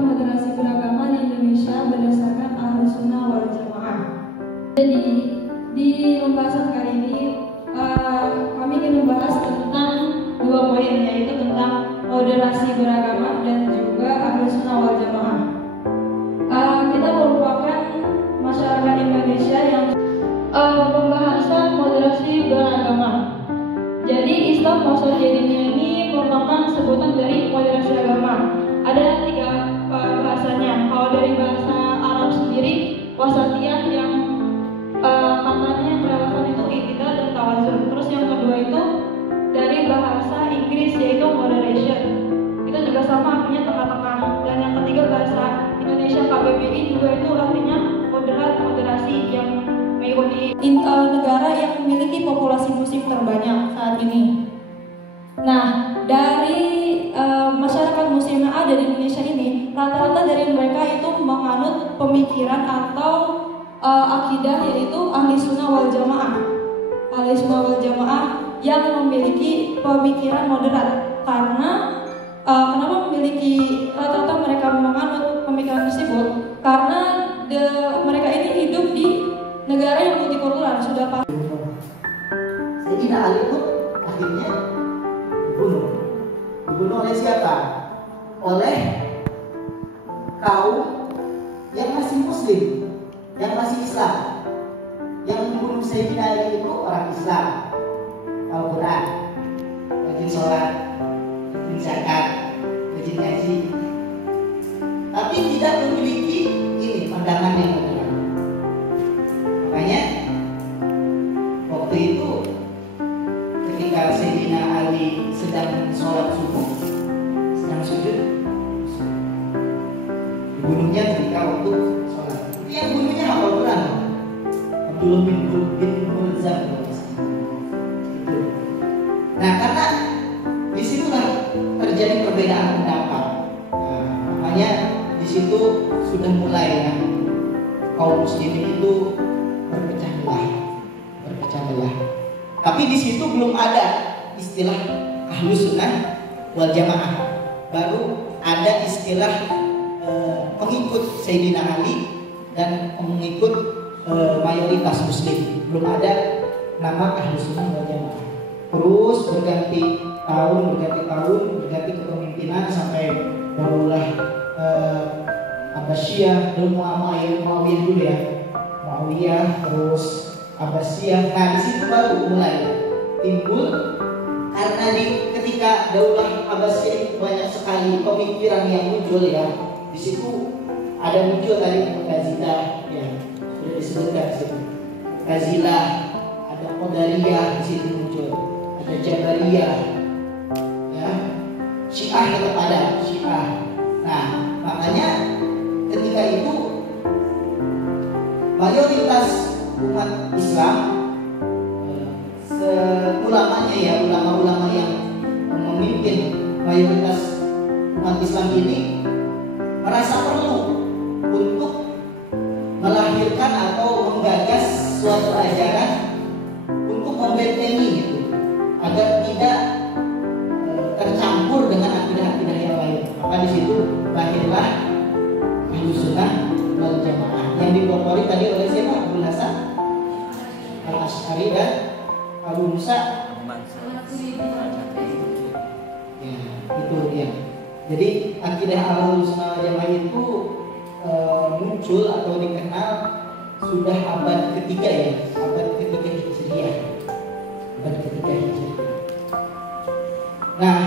moderasi beragama di Indonesia berdasarkan Ahlussunnah wal Jamaah. Jadi di pembahasan kali ini kami ingin membahas tentang dua poin, yaitu tentang moderasi beragama dan juga Ahlussunnah wal Jamaah. Kita merupakan masyarakat Indonesia yang pembahasan moderasi beragama. Jadi Islam wasatiyah ini merupakan sebutan dari moderasi agama. Ada tiga bahasanya. Kalau dari bahasa Arab sendiri, wasatiyah yang katanya yang relevan itu i'tidal dan tawazun. Terus yang kedua itu dari bahasa Inggris yaitu moderation. Itu juga sama artinya tengah-tengah. Dan yang ketiga bahasa Indonesia KBBI juga itu artinya moderat, moderasi yang mengikuti negara yang memiliki populasi muslim terbanyak saat ini. Nah, dari masyarakat muslim yang ada di Indonesia ini, rata-rata dari mereka itu menganut pemikiran atau akidah yaitu Ahlussunnah wal Jamaah. Ahlussunnah wal Jamaah yang memiliki pemikiran moderat. Karena kenapa memiliki rata-rata mereka menganut pemikiran tersebut? Karena mereka ini hidup di negara yang multikultural sudah pasti. Sayyidina Ali pun akhirnya dibunuh oleh siapa? Oleh kaum yang masih muslim, yang masih Islam. Yang membunuh Sayyidina Ali itu orang Islam, Al-Quran, rajin sholat, rajin zakat, rajin ngaji, tapi tidak memiliki ini pandangan yang benar. Makanya waktu itu ketika Sayyidina Ali sedang sholat subuh, sedang sujud, dibunuhnya ketika waktu sholat. Yang bunuhnya hafal Quran, Abdullah bin Mulzam. Nah, karena disitulah terjadi perbedaan pendapat. Nah, makanya disitu sudah mulai ya, kaum muslimin itu berpecah belah. Tapi di situ belum ada istilah Ahlussunnah wal Jamaah. Baru ada istilah pengikut Sayyidina Ali dan pengikut mayoritas muslim. Belum ada nama Ahlussunnah wal Jamaah. Terus berganti tahun, berganti kepemimpinan sampai Daulah Abbasiyah dan Muawiyah dulu ya. Muawiyah, terus Abbasiyah. Nah, di situ baru mulai timbul, karena ketika Daulah Abbasiyah itu banyak sekali pemikiran yang muncul ya. Di situ ada muncul tadi Mu'tazilah ya, sudah disebutkan di situ. Mu'tazilah, ada Qadariyah di situ muncul, ada Jabariyah, ya, Syiah tetap ada Syiah. Nah, makanya ketika itu mayoritas umat Islam, ulamanya ya, ulama-ulama yang memimpin mayoritas umat Islam ini merasa perlu untuk melahirkan atau menggagas suatu ajaran untuk membentengi itu, agar tidak tercampur dengan akidah-akidah yang lain. Maka di situ lahirlah Ahlussunnah wal Jamaah yang dipelopori tadi oleh siapa? Abdul Hasan Al-Asy'ari dan Abu Musa. Ya, itu dia. Jadi akidah Ahlussunnah wal Jamaah itu muncul atau dikenal sudah abad ketiga ya, abad ketiga Hijriah. Nah,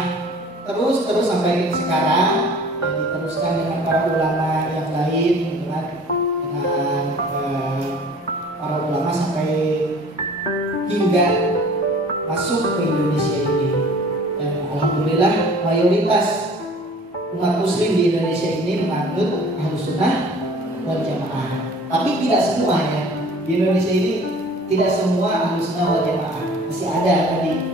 terus sampai sekarang yang diteruskan dengan para ulama yang lain, dengan para ulama sampai hingga masuk ke Indonesia ini. Dan alhamdulillah mayoritas umat muslim di Indonesia ini menganut Ahlussunnah wal Jamaah. Tapi tidak semuanya. Di Indonesia ini tidak semua Ahlussunnah wal Jamaah. Masih ada tadi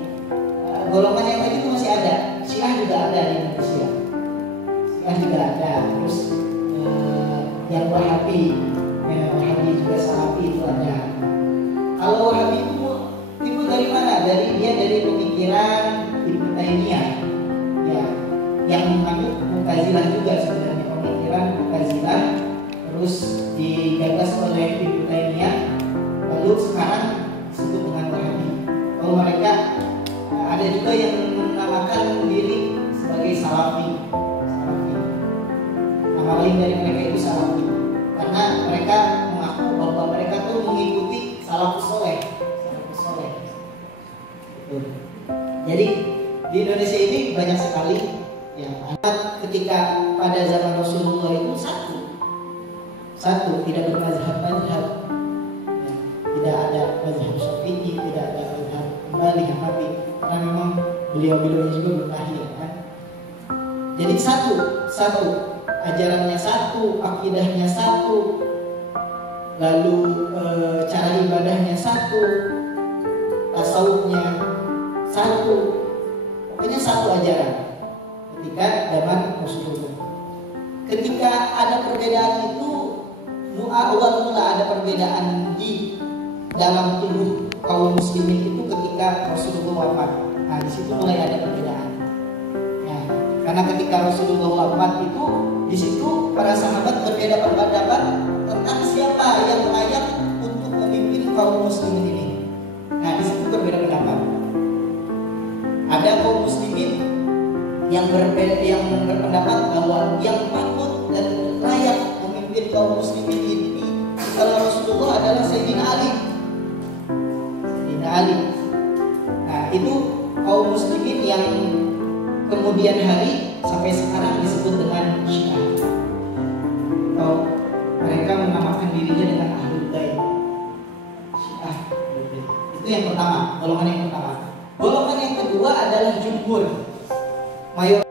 golongan yang tadi itu masih ada. Syiah juga ada di Indonesia. Syiah juga ada. Terus yang Wahabi juga Salafi itu ada. Kalau Wahabi itu dari mana? Dari pemikiran Ibnu Taimiyah. Ya, yang menganut Mu'tazilah juga sebenarnya pemikiran aliran Mu'tazilah, terus digagas oleh Ibnu Taimiyah, lalu sekarang disebut dengan Wahabi. Kalau mereka ada juga yang menamakan diri sebagai Salafi. Nama lain dari mereka itu Salafi, karena mereka mengaku bahwa mereka tuh mengikuti salafus soleh. Jadi di Indonesia ini banyak sekali ya. Ketika pada zaman Rasulullah itu satu tidak bermazhab-mazhab, ya. Tidak ada mazhab Syafi'i, tidak ada mazhab kembali Hanafi, karena memang beliau-beliau juga belum lahir kan. Jadi satu ajarannya satu, akidahnya satu, lalu cara ibadahnya satu, tasawufnya satu, pokoknya satu ajaran. Ketika zaman Rasulullah, ketika ada perbedaan itu awal mula ada perbedaan di dalam tubuh kaum muslimin itu ketika Rasulullah wafat. Nah di situ mulai ada perbedaan. Ya, karena ketika Rasulullah wafat itu di situ para sahabat berbeda pendapat tentang siapa yang layak untuk memimpin kaum muslimin ini. Nah di situ berbeda pendapat. Ada kaum muslimin yang berpendapat bahwa yang patut dan layak memimpin kaum muslimin ini setelah Rasulullah adalah Sayyidina Ali. Nah itu kaum muslimin yang kemudian hari sampai sekarang disebut dengan Syiah. Atau mereka menamakan dirinya dengan Ahlul Bait. Syiah. Itu yang pertama, golongan yang pertama. Golongan yang kedua adalah jumhur. Mayor